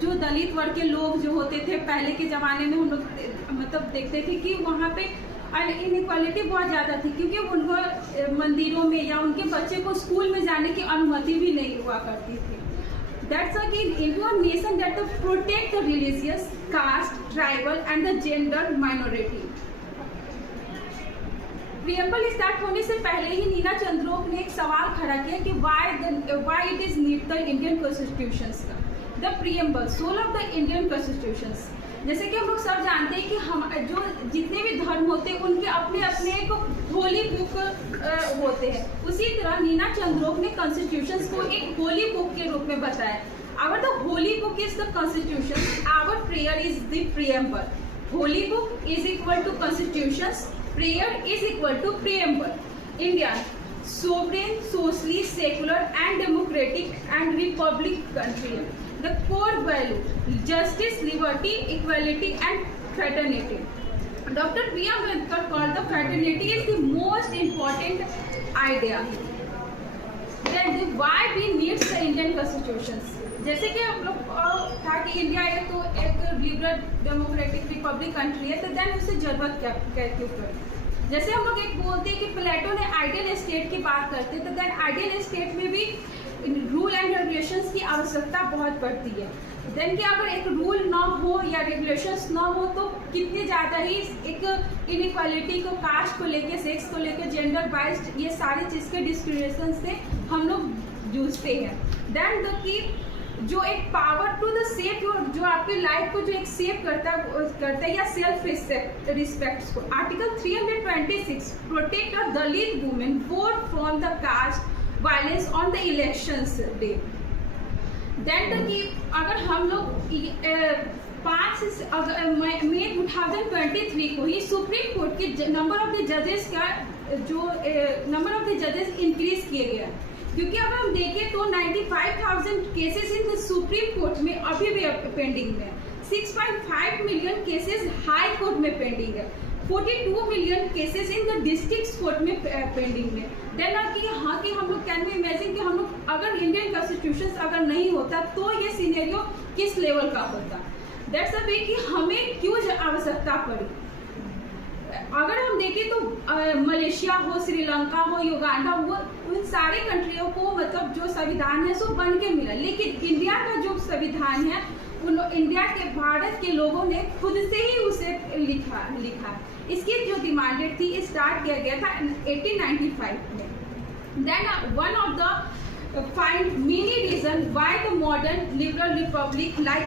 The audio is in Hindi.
जो दलित वर्ग के लोग जो होते थे पहले के ज़माने में, हम लोग मतलब देखते थे कि वहाँ पे इनइक्वालिटी बहुत ज़्यादा थी, क्योंकि उनको मंदिरों में या उनके बच्चे को स्कूल में जाने की अनुमति भी नहीं हुआ करती थी। That's again into a nation that protect the religious, caste, tribal and the gender minority. Preamble start होने से पहले ही नीना चंद्रोक ने एक सवाल खड़ा किया कि why it is need the Indian constitutions का the preamble soul of the Indian constitutions। जैसे कि हम लोग सब जानते हैं कि हम जो जितने भी धर्म होते हैं उनके अपने अपने एक होली बुक होते हैं, उसी तरह नीना चंद्रोक ने कॉन्स्टिट्यूशंस को एक होली बुक के रूप में बताया। Our the holy book is the constitution, our prayer is the preamble। Holy book is equal to constitutions, prayer is equal to preamble। India sovereign, socially secular and democratic and republic country। The core value justice, liberty, equality and fraternity। Dr. B. Ambedkar called the fraternity is the most important idea। Then why we need the Indian constitutions। जैसे कि हम लोग था कि इंडिया एक तो एक लिबरल डेमोक्रेटिक रिपब्लिक कंट्री है, तो देन उसे जरूरत क्या क्यों पड़ी। जैसे हम लोग एक बोलते हैं कि प्लेटो ने आइडियल स्टेट की बात करते, तो देन आइडियल स्टेट में भी रूल एंड रेगुलेशंस की आवश्यकता बहुत पड़ती है। देन कि अगर एक रूल ना हो या रेगुलेशंस ना हो तो कितने ज़्यादा ही एक इनइक्वालिटी को, कास्ट को लेके, सेक्स को लेके, जेंडर वाइज ये सारी चीज़ के डिस्क्रिमिनेशन से हम लोग जूझते हैं। देन द की जो एक पावर टू द सेफ, जो आपकी लाइफ को जो एक सेव करता है या सेल्फ रिस्पेक्ट को। Article 326 protect a Dalit women vote from the caste violence on the elections day. Then कि अगर हम लोग 5 मई 2023 को ही सुप्रीम कोर्ट के नंबर ऑफ द जजेस का जो नंबर ऑफ द जजेस इंक्रीज किए गया, क्योंकि अगर हम देखें तो 95,000 cases in the supreme court में अभी भी पेंडिंग है। 6.5 मिलियन केसेस हाई कोर्ट में पेंडिंग है। 42 million cases in the district court में पेंडिंग में। देन कि हाँ कि हम लोग कैन बी इमेजिन कि हम लोग अगर इंडियन कॉन्स्टिट्यूशन अगर नहीं होता तो ये सिनेरियो किस लेवल का होता। दैट्स अ वे कि हमें क्यों आवश्यकता पड़ी। अगर हम देखें तो मलेशिया हो, श्रीलंका हो, युगांडा हो, उन सारे कंट्रियों को मतलब जो संविधान है सो बन के मिला, लेकिन इंडिया का जो संविधान है इंडिया के भारत के लोगों ने खुद से ही उसे लिखा। इसकी जो डिमांडेड थी स्टार्ट किया गया था 1895 में। Then one of the find many reason why the modern liberal republic like